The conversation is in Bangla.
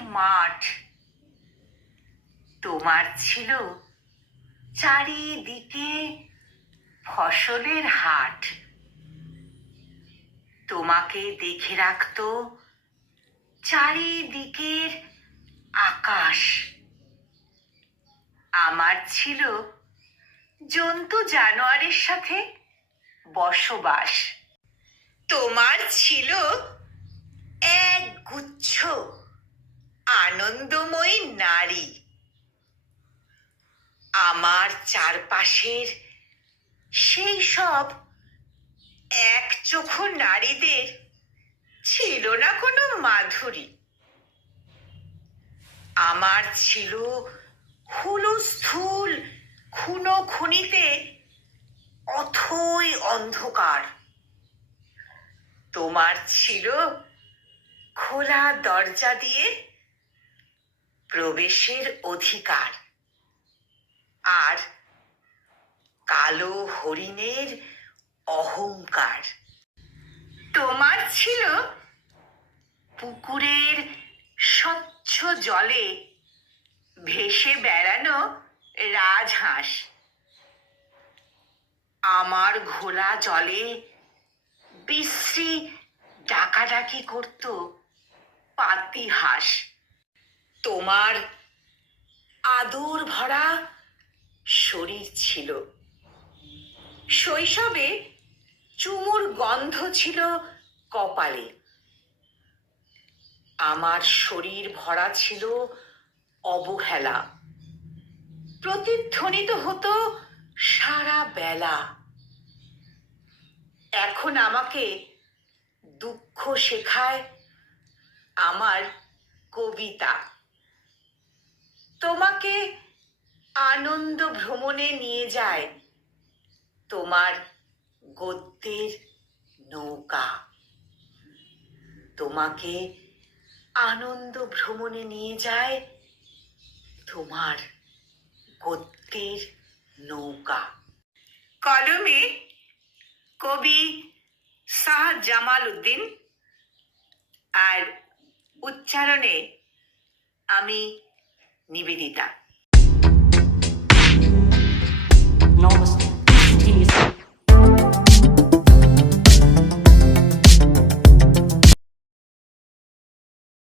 মাঠ। তোমার ছিল চারিদিকে ফসলের হাট। তোমাকে দেখে রাখতো চারিদিকের আকাশ। আমার ছিল জন্তু জানোয়ারের সাথে বসবাস। তোমার ছিল এক গুচ্ছ আনন্দময়ী নারী। আমার চারপাশের সেই সব এক চোখ নারীদের ছিল না কোনো মাধুরী। আমার ছিল হুলস্থুল খুনো খুনিতে অথই অন্ধকার। তোমার ছিল খোলা দরজা দিয়ে প্রবেশের অধিকার। আর কালো হরিণের অহংকার। তোমার ছিল পুকুরের স্বচ্ছ জলে ভেসে বেড়ানো রাজহাঁস। আমার ঘোলা জলে বিশ্রী ডাকাডাকি করত পাতি হাঁস। তোমার আদর ভরা শরীর ছিল। শৈশবে চুমুর গন্ধ ছিল কপালে। আমার শরীর ভরা ছিল অবহেলা। প্রতিধ্বনিত হতো সারা বেলা। এখন আমাকে দুঃখ শেখায় আমার কবিতা। তোমাকে আনন্দ ভ্রমণে নিয়ে যায় তোমার গদ্যের নৌকা। তোমাকে আনন্দ ভ্রমণে নিয়ে যায় তোমার গদ্যের নৌকা। কলমে কবি শাহ জামাল উদ্দিন আর উচ্চারণে আমি Nivedita.